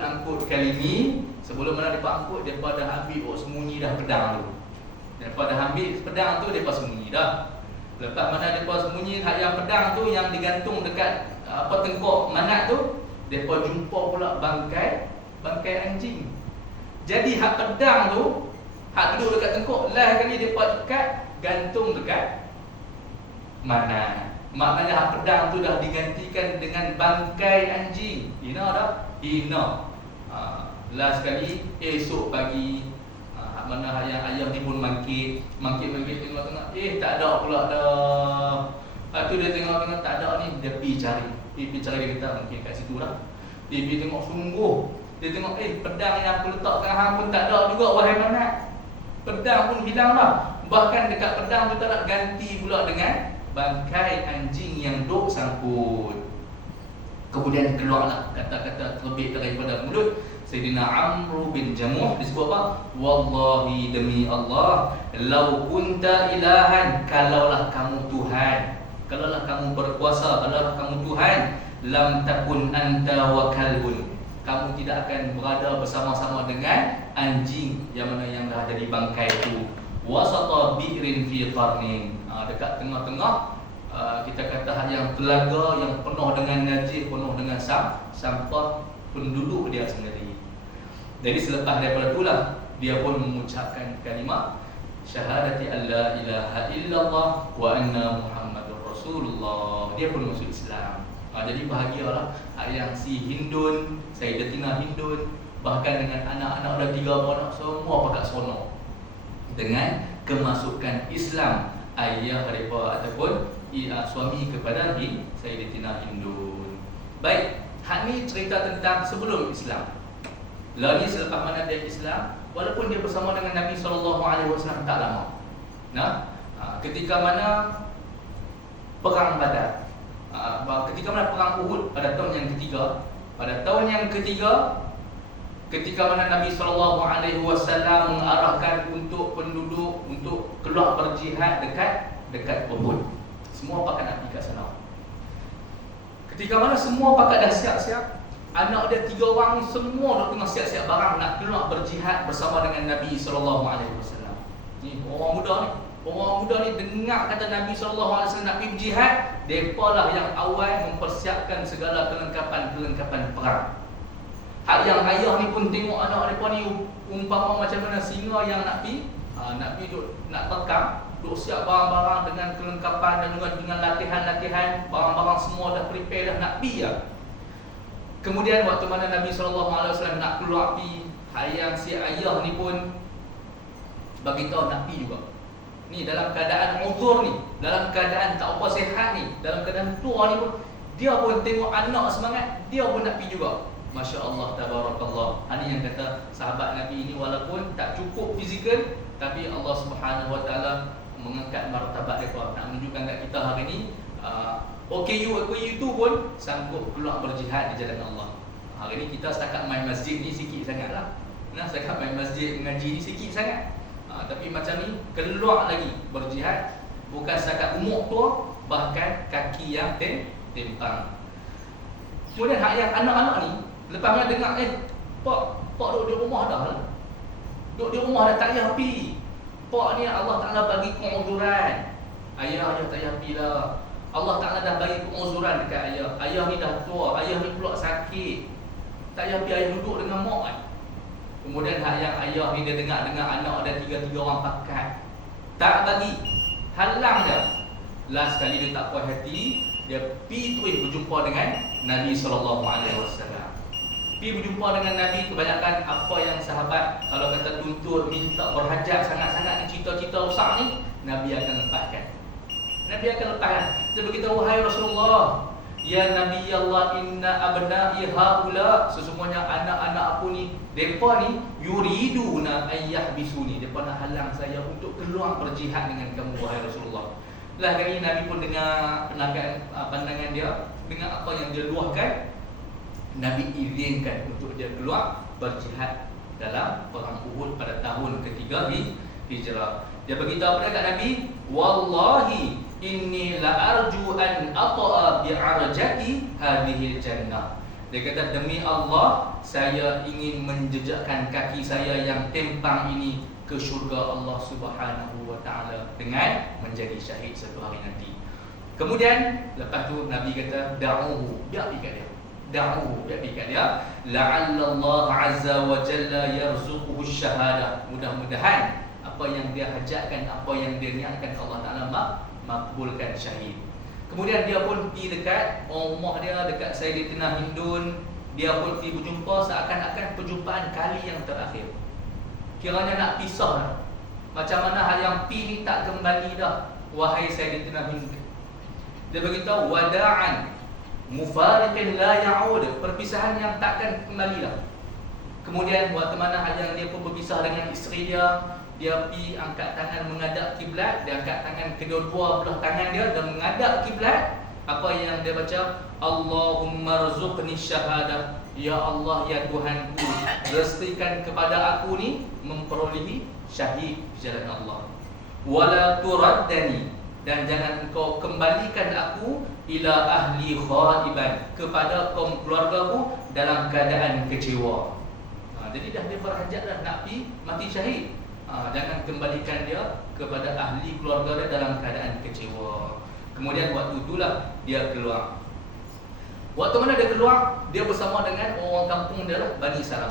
angkut kali ni. Sebelum mana mereka angkut, mereka dah ambil sembunyi dah pedang tu. Mereka dah ambil pedang tu, mereka sembunyi dah. Lepas mana mereka sembunyi, yang pedang tu yang digantung dekat tengkok manat tu, depa jumpa pula bangkai anjing. Jadi hak pedang tu, hak duduk dekat tengkok, lah kali depa ikat gantung dekat manat. Maknanya hak pedang tu dah digantikan dengan bangkai anjing. Hina dah? Hina. Last sekali esok pagi, mana ayah ni pun mangkit tengok-tengok, tak ada pula dah. Lepas tu dia tengok-tengok tak ada ni, dia pergi cari. Dia kata mungkin kat situ lah. Dia pergi tengok sungguh. Dia tengok pedang yang aku letak kat hang pun tak ada juga wahai manat. Pedang pun hilang dah. Bahkan dekat pedang tu tak nak ganti pula dengan bangkai anjing yang duk sangkut. Kemudian keluarlah kata-kata terbit daripada mulut Sayyidina Amr bin Jamuh. Disebut apa? Wallahi, demi Allah, lau kunta ilahan, kalaulah kamu Tuhan, kalaulah kamu berkuasa, kalaulah kamu Tuhan, lam takun anta wa kalbun, kamu tidak akan berada bersama-sama dengan anjing yang mana yang dah jadi bangkai itu. Wasata bi'rin fi qarnin, dekat tengah-tengah kita kata yang telaga yang penuh dengan najis, penuh dengan sampah penduduk dia sendiri. Jadi selepas daripada itulah dia pun mengucapkan kalimah syahadati alla ilaha illallah wa anna Muhammadur Rasulullah. Dia pun masuk Islam. Jadi bahagialah yang si Hindun, Sayyidatina Hindun, bahkan dengan anak-anak ada 3 anak semua pakat seronok dengan kemasukan Islam ayah mereka ataupun suami kepada Sayyidatina Hindun. Baik, hak ni cerita tentang sebelum Islam. Lalu selepas mana dia Islam, walaupun dia bersama dengan Nabi SAW tak lama. Ketika mana perang Badar, ketika mana perang Uhud pada tahun yang ketiga. Pada tahun yang ketiga, ketika mana Nabi SAW mengarahkan untuk penduduk untuk keluar berjihad dekat Uhud. Semua pakat nak pergi kat sana. Ketika mana semua pakat dah siap-siap, anak dia 3 orang ni semua dah tengah siap-siap barang nak keluar berjihad bersama dengan Nabi SAW. Ni orang muda ni dengar kata Nabi SAW nak pergi berjihad, mereka lah yang awal mempersiapkan segala kelengkapan perang. Hak yang ayah ni pun tengok anak mereka ni umpama macam mana singa yang nak pergi nak terkam, duk siap barang-barang dengan kelengkapan dan juga dengan latihan-latihan, barang-barang semua dah prepare dah nak pergi lah. Kemudian waktu mana Nabi SAW nak keluar pergi, yang si ayah ni pun bagi tahu nak pergi juga. Ni dalam keadaan uzur ni, dalam keadaan tak apa sihat ni, dalam keadaan tua ni pun dia pun tengok anak semangat, dia pun nak pergi juga. Masya Allah, tabarakallah. Ini yang kata sahabat Nabi ini walaupun tak cukup fizikal, tapi Allah Subhanahu Wa Taala mengangkat martabat mereka, nak menunjukkan kat kita hari ni OKU itu pun sanggup keluar berjihad di jalan Allah. Hari ni kita setakat main masjid ni sikit sangat lah. Setakat main masjid mengaji ni sikit sangat. Tapi macam ni keluar lagi berjihad, bukan setakat umur tua, bahkan kaki yang tempang. Kemudian hak yang anak-anak ni lepas mana dengar Pak duduk di rumah dah lah. Duduk di rumah dah tak payah pergi. Pak ni Allah Ta'ala bagi keuzuran. Ayah tak payah pergi lah. Allah Ta'ala dah bagi keuzuran dekat ayah. Ayah ni dah tua, ayah ni pula sakit, tak payah pergi, ayah duduk dengan mak kan. Kemudian hak yang ayah ni dia dengar anak ada 3 orang pakat, tak bagi, halang dah. Last sekali dia tak puas hati, dia pergi terus berjumpa dengan Nabi SAW. Pergi berjumpa dengan Nabi, kebanyakan apa yang sahabat kalau kata tuntut, minta, berhajat sangat-sangat ni, cita-cita rosak ni, Nabi akan lepaskan. Nabi akan lepaskan. Dia beritahu, wahai Rasulullah, ya Nabi Allah, inna abna'i haula, sesungguhnya anak-anak aku ni, mereka ni yuriduna ayyahbisuni, mereka nak halang saya untuk keluar berjihad dengan kamu wahai Rasulullah. Lah kali Nabi pun dengar pandangan dia, dengar apa yang dia luahkan, Nabi izinkan untuk dia keluar berjihad dalam perang Uhud pada tahun ketiga Hijrah. Dia beritahu kepada Nabi, wallahi inni la arju an ata'a bi'arjati hadhil jannah. Dia kata, demi Allah, saya ingin menjejakkan kaki saya yang tempang ini ke syurga Allah Subhanahu Wa Taala dengan menjadi syahid satu hari nanti. Kemudian lepas tu Nabi kata da'uhu, biar pergi kat dia. Da'uhu, biar pergi kat dia. La'alla Allah azza wa jalla yarzuquhu syahadah. Mudah-mudahan apa yang dia hajatkan, apa yang dia niatkan, Allah Taala makbulkan syahid. Kemudian dia pun pergi dekat rumah dia, dekat Sayyidatina Hindun. Dia pun pergi berjumpa, seakan-akan perjumpaan kali yang terakhir. Kiranya nak pisah dah. Macam mana hal yang pi ni tak kembali dah, wahai Sayyidatina Hindun. Dia beritahu wada'an mufariqin la ya'ud, perpisahan yang takkan kembali dah. Kemudian waktu mana yang dia pun berpisah dengan isteri dia pergi angkat tangan menghadap kiblat, dia angkat tangan kedua-dua belah tangan dia dan menghadap kiblat. Apa yang dia baca? Allahumma rzuqni syahadah. Ya Allah, ya Tuhanku, rezekikan kepada aku ni memperolehi syahid di jalan Allah. Wala turaddani, dan jangan engkau kembalikan aku ila ahli khaiban, kepada kaum keluargaku dalam keadaan kecewa. Jadi dah dia berhajat dah nak pergi mati syahid. Jangan kembalikan dia kepada ahli keluarga dia dalam keadaan kecewa. Kemudian waktu itulah dia keluar. Waktu mana dia keluar, dia bersama dengan orang kampung dia lah, Bani Salam.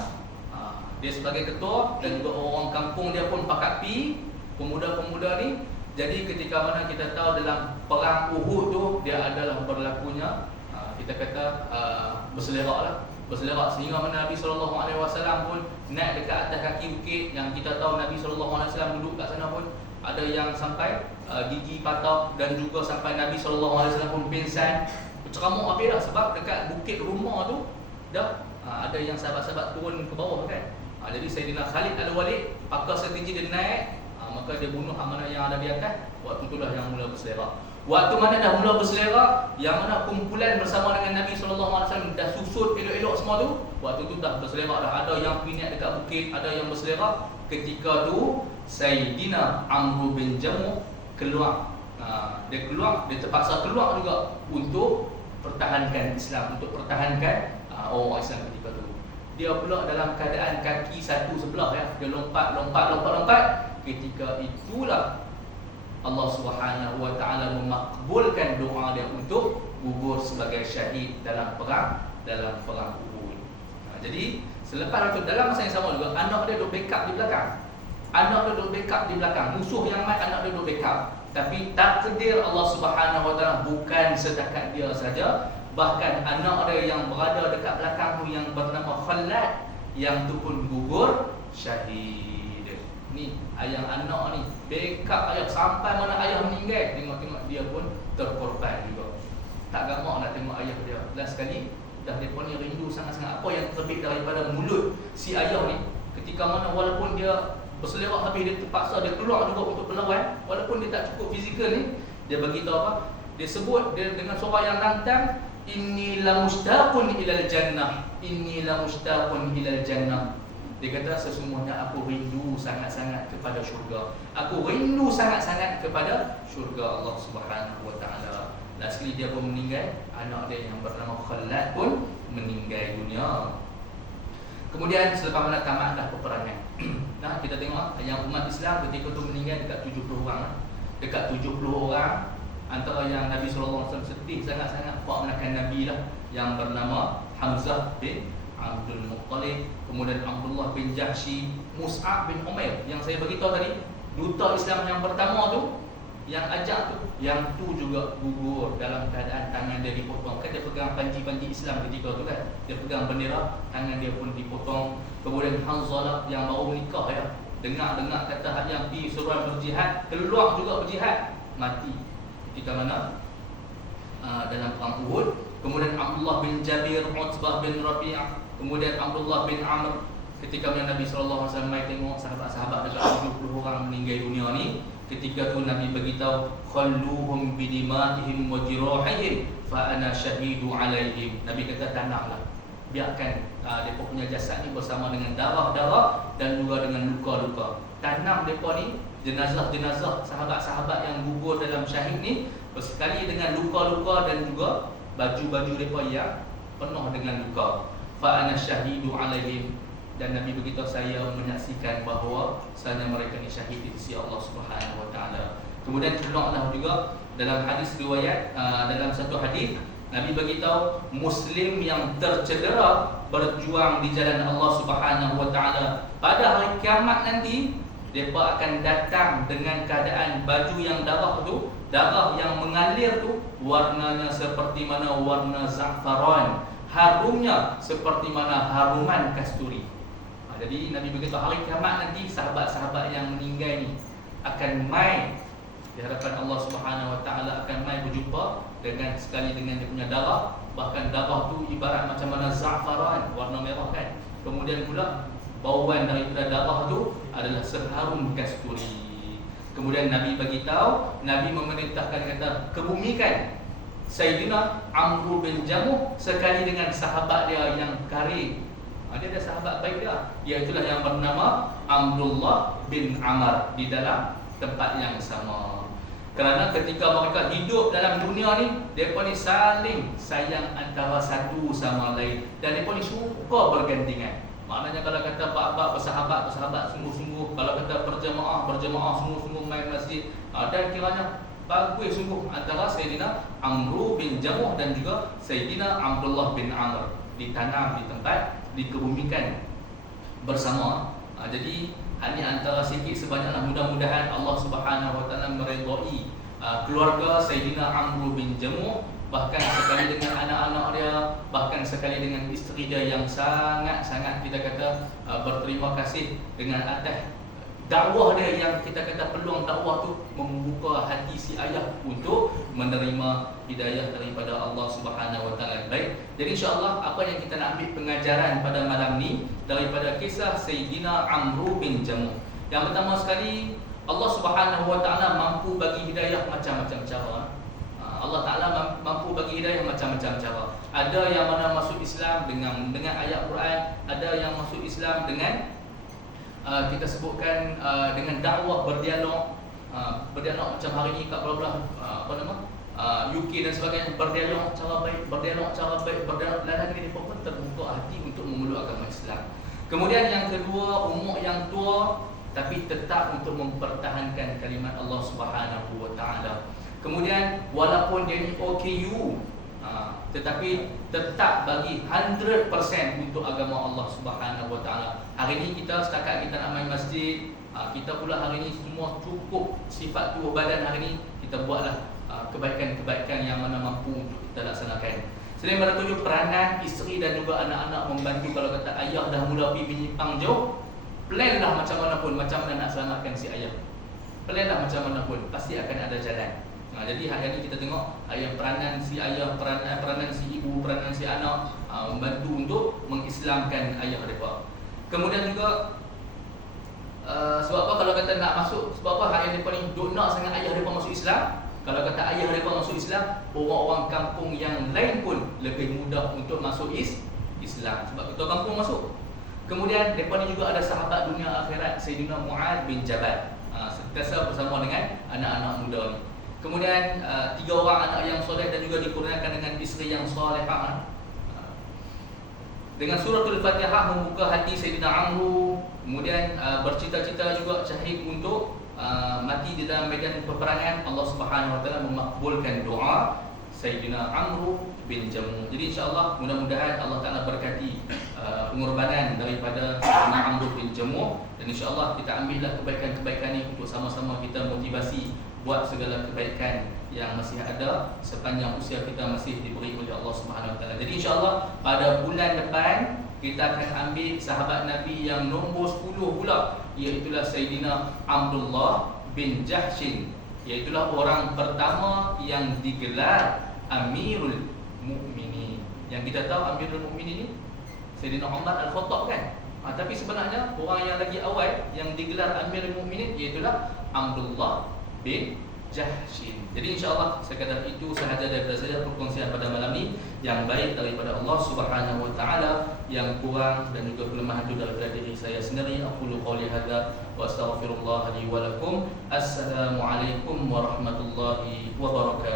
Dia sebagai ketua dan juga orang kampung dia pun pakat pi, pemuda-pemuda ni. Jadi ketika mana kita tahu dalam perang Uhud tu, dia adalah berlakunya kita kata berselerak lah, berselerak sehingga mana Nabi SAW pun naik dekat atas kaki bukit. Yang kita tahu Nabi SAW duduk kat sana pun ada yang sampai gigi patah, dan juga sampai Nabi SAW pun pingsan. Ceramuk habis dah, sebab dekat bukit rumah tu dah ada yang sahabat-sahabat turun ke bawah kan. Jadi Sayyidina Khalid Al-Walid pakai strategi dia naik, maka dia bunuh mana yang ada di atas. Waktu itulah yang mula berselerak. Waktu mana dah mula berselerak, yang mana kumpulan bersama dengan Nabi SAW dah susut elok-elok semua tu, waktu tu dah berselerak dah. Ada yang pindah dekat bukit, ada yang berselerak. Ketika tu Sayyidina Amr bin Jamuh keluar. Dia keluar, dia terpaksa keluar juga untuk pertahankan Islam, untuk pertahankan orang Islam ketika tu. Dia pula dalam keadaan kaki satu sebelah ya, dia lompat. Ketika itulah Allah Subhanahu wa taala memakbulkan doa dia untuk gugur sebagai syahid dalam perang Uhud. Jadi selepas itu dalam masa yang sama juga anak dia duduk backup di belakang. Musuh yang mai, anak dia duduk backup. Tapi takdir Allah Subhanahu wa taala bukan setakat dia saja, bahkan anak dia yang berada dekat belakang tu yang bernama Khalad, yang tu pun gugur syahid. Ni ayah anak ni backup ayah sampai mana ayah meninggal, tengok dia pun terkorban juga. Tak gamak nak tengok ayah dia. Last sekali dah depa ni rindu sangat-sangat apa yang terbit daripada mulut si ayah ni. Ketika mana walaupun dia berselerak habis, dia terpaksa dia keluar juga untuk berlawan, walaupun dia tak cukup fizikal ni. Dia beritahu apa? Dia sebut dia dengan suara yang lantang, inni la mushtaqun ilal jannah, inni la mushtaqun ilal jannah. Dia kata sesungguhnya aku rindu sangat-sangat kepada syurga. Aku rindu sangat-sangat kepada syurga Allah Subhanahu wa taala. Last sekali dia pun meninggal, anak dia yang bernama Khalad pun meninggal dunia. Kemudian selepas mana tamatlah peperangan. Nah, kita tengok yang umat Islam ketika tu meninggal dekat 70 orang. Dekat 70 orang, antara yang Nabi SAW sedih sangat-sangat buat menakan Nabi lah, yang bernama Hamzah bin Abdul Muttalib, kemudian Abdullah bin Jahsy, Mus'ab bin Umair yang saya beritahu tadi, duta Islam yang pertama tu, yang ajak tu, yang tu juga gugur dalam keadaan tangan dia dipotong. Kan dia pegang panji-panji Islam ketika tu kan, dia pegang bendera, tangan dia pun dipotong. Kemudian Hanzalah yang baru menikah ya, dengar kata hal yang disuruh berjihad, keluar juga berjihad, mati ketika mana dalam perang Uhud. Kemudian Abdullah bin Jabir, Utbah bin Rabi'ah, kemudian Abdullah bin Amr. Ketika mana Nabi SAW mai tengok sahabat-sahabat dekat 70 orang meninggal dunia ni, ketika tu Nabi beritahu, khalluhum bidimatihim wa jirahihim fa ana syahidu alaihim. Nabi kata tanamlah, biarkan mereka punya jasad ni bersama dengan darah-darah dan juga dengan luka-luka. Tanam mereka ni jenazah-jenazah sahabat-sahabat yang gugur dalam syahid ni, sekali dengan luka-luka dan juga baju-baju mereka yang penuh dengan luka. Fa ana syahidu alaihim. Dan Nabi beritahu, saya menyaksikan bahawa sebenarnya mereka ni syahid di sisi Allah Subhanahu wa taala. Kemudian keluarlah juga dalam hadis riwayat, dalam satu hadis Nabi beritahu Muslim yang tercedera berjuang di jalan Allah Subhanahu Wa Taala pada hari kiamat nanti, mereka akan datang dengan keadaan baju yang darah yang mengalir tu warnanya seperti mana warna za'faran, harumnya seperti mana haruman kasturi. Jadi Nabi berkata hari kiamat nanti sahabat-sahabat yang meninggal ni akan mai di hadapan Allah Subhanahu Wa Taala, akan mai berjumpa dengan sekali dengan dia punya darah, bahkan darah tu ibarat macam mana za'faran, warna merah kan. Kemudian pula bauan daripada darah tu adalah seharum kasturi. Kemudian Nabi bagi tahu, Nabi memerintahkan kata kebumikan Sayyidina Amr bin Jamuh sekali dengan sahabat dia yang karib. Dia ada sahabat baik dia, iaitulah yang bernama Abdullah bin Amr di dalam tempat yang sama. Kerana ketika mereka hidup dalam dunia ni, mereka ni saling sayang antara satu sama lain, dan mereka ni suka bergandengan. Maknanya kalau kata bab-bab bersahabat sungguh-sungguh, kalau kata berjemaah sungguh-sungguh main masjid, dan kiranya bagus sungguh antara Sayyidina Amr bin Jamuh dan juga Sayyidina Abdullah bin Amr, ditanam di tempat, dikebumikan bersama. Jadi ini antara sikit sebanyaklah, mudah-mudahan Allah Subhanahu Wa Taala meredai keluarga Sayyidina Amr bin Jamuh, bahkan sekali dengan anak-anak dia, bahkan sekali dengan isteri dia yang sangat-sangat kita kata berterima kasih dengan atas dakwah dia, yang kita kata peluang dakwah tu membuka hati si ayah untuk menerima hidayah daripada Allah Subhanahu Wa Taala. Baik, jadi insya-Allah apa yang kita nak ambil pengajaran pada malam ni daripada kisah Sayyidina Amr bin Jamuh. Yang pertama sekali, Allah Subhanahu Wa Taala mampu bagi hidayah macam-macam cara. Allah Ta'ala mampu bagi hidayah macam-macam cara. Ada yang mana masuk Islam dengan ayat Quran, ada yang masuk Islam dengan kita sebutkan dengan dakwah berdialog, macam hari ni kat belah-belah UK dan sebagainya, berdialog cara baik, dan dia pun terbuka hati untuk memeluk agama Islam. Kemudian yang kedua, umur yang tua tapi tetap untuk mempertahankan kalimat Allah Subhanahu Wa Taala. Kemudian walaupun dia ni OKU, tetapi tetap bagi 100% untuk agama Allah Subhanahu Wa Taala. Hari ni kita setakat kita nak main masjid, kita pula hari ni semua cukup sifat tubuh badan, hari ni kita buatlah kebaikan-kebaikan yang mana mampu untuk kita laksanakan. Selain daripada itu, peranan isteri dan juga anak-anak membantu. Kalau kata ayah dah mula pergi menyimpang jauh, planlah macam mana pun, macam mana nak selamatkan si ayah. Planlah macam mana pun, pasti akan ada jalan. Jadi hari ini kita tengok peranan si ayah, peranan si ibu, peranan si anak membantu untuk mengislamkan ayah mereka. Kemudian juga sebab apa kalau kata nak masuk, sebab apa hari ini paling duk nak sangat ayah mereka masuk Islam. Kalau kata ayah mereka masuk Islam, orang-orang kampung yang lain pun lebih mudah untuk masuk Islam, sebab ketua kampung masuk. Kemudian mereka ni juga ada sahabat dunia akhirat, Sayyidina Mu'ad bin Jabal, sentiasa bersama dengan anak-anak muda ni. Kemudian 3 orang anak yang soleh dan juga dikurniakan dengan isteri yang solehah. Dengan suratul Fatihah membuka hati Sayyidina Amr. Kemudian bercita-cita juga syahid untuk mati di dalam medan peperangan. Allah Subhanahu Wa Taala memakbulkan doa Sayyidina Amr bin Jamuh. Jadi insya-Allah mudah-mudahan Allah Taala berkati pengorbanan daripada Sayyidina Amr bin Jamuh, dan insya-Allah kita ambillah kebaikan-kebaikan ini untuk sama-sama kita motivasi buat segala kebaikan yang masih ada sepanjang usia kita masih diberi oleh Allah Subhanahu Wa Taala. Jadi insya-Allah pada bulan depan kita akan ambil sahabat Nabi yang nombor 10 pula, iaitulah Sayyidina Abdullah bin Jahshin, iaitulah orang pertama yang digelar Amirul Mukminin. Yang kita tahu Amirul Mukminin ini Sayyidina Umar Al-Khattab kan? Tapi sebenarnya orang yang lagi awal yang digelar Amirul Mukminin iaitulah Abdullah bin Jahshin. Jadi insya-Allah sekadar itu sahaja daripada saya perkongsian pada malam ini, yang baik daripada Allah Subhanahu Wa Taala, yang kurang dan juga kelemahan itu daripada diri saya sendiri. Aqulu qouli hadza wa astaghfirullah li wa lakum. Assalamualaikum warahmatullahi wabarakatuh.